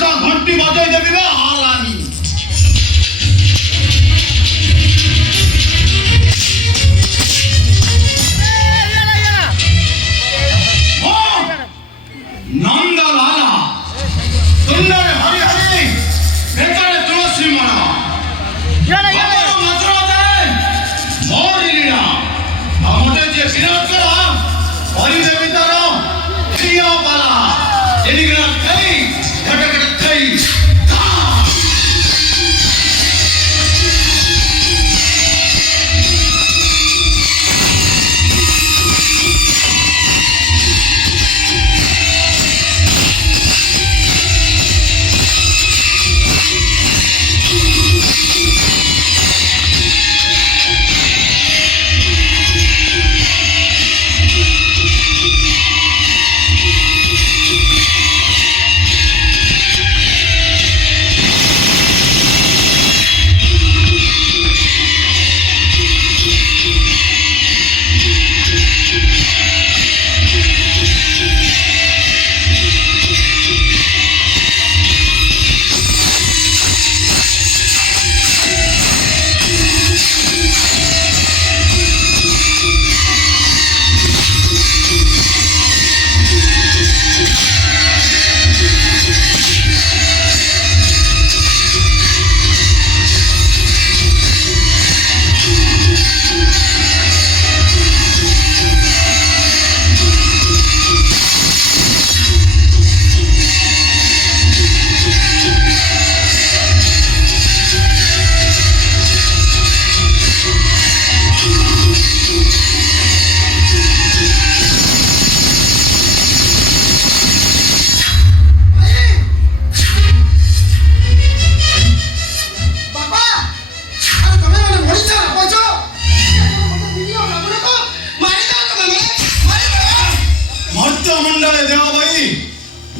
ଶେଷ ଘଣ୍ଟି ବଜେଇ ଦେବି ବା ହାଲାମି। नंदलाला सुंदर हरि हरि बेकार तुलसी मना मधुर मोरी लीला हमटे जे विनाश करा परिदे भीतर क्रिया बाला एलिगना थई घटघट थई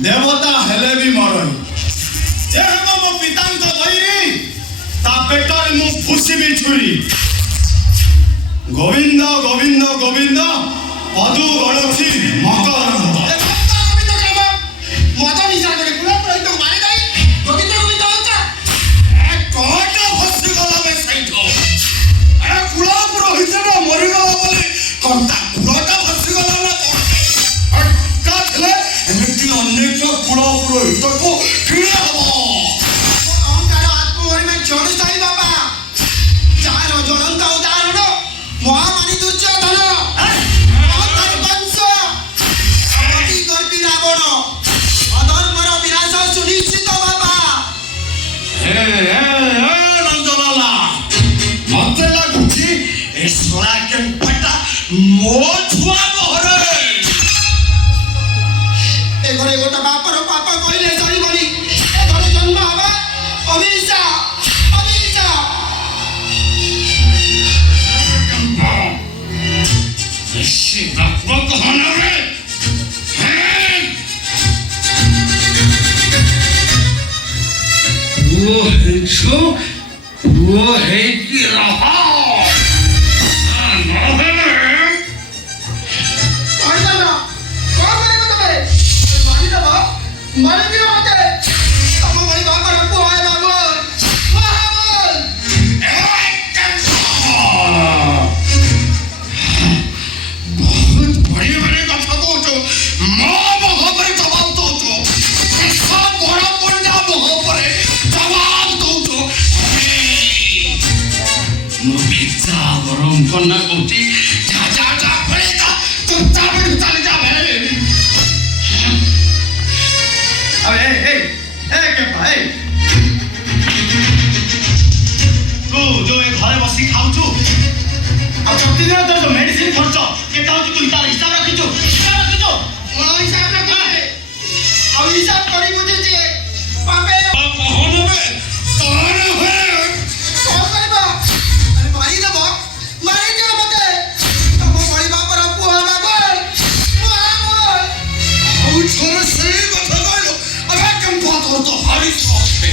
देवता हेले भी मरनी जे हम मो पितांक भैरी ता पेटर मु फुसी भी छुरी गोविंद गोविंद गोविंद पदु गणसी मकर वो है कि रहा करना कोची जा जा जा पड़ेगा तो चाबी उतार जा भाई अबे के भाई तू जो ए घरे बसी खाउछु अब प्रति दिन तो जो मेडिसिन खर्च केटा होची तू तार हिसाब रखिछु मोर हिसाब रखिछु अब हिसाब करी बुझे जे पापे कहनो बे तोर होए कौन करबा अरे भाई दबा मारे क्या मते तब बड़ी बाप रा पुआ बोल और छोरे से कथा कहलो अबे कम बात हो तो हरी सॉस पे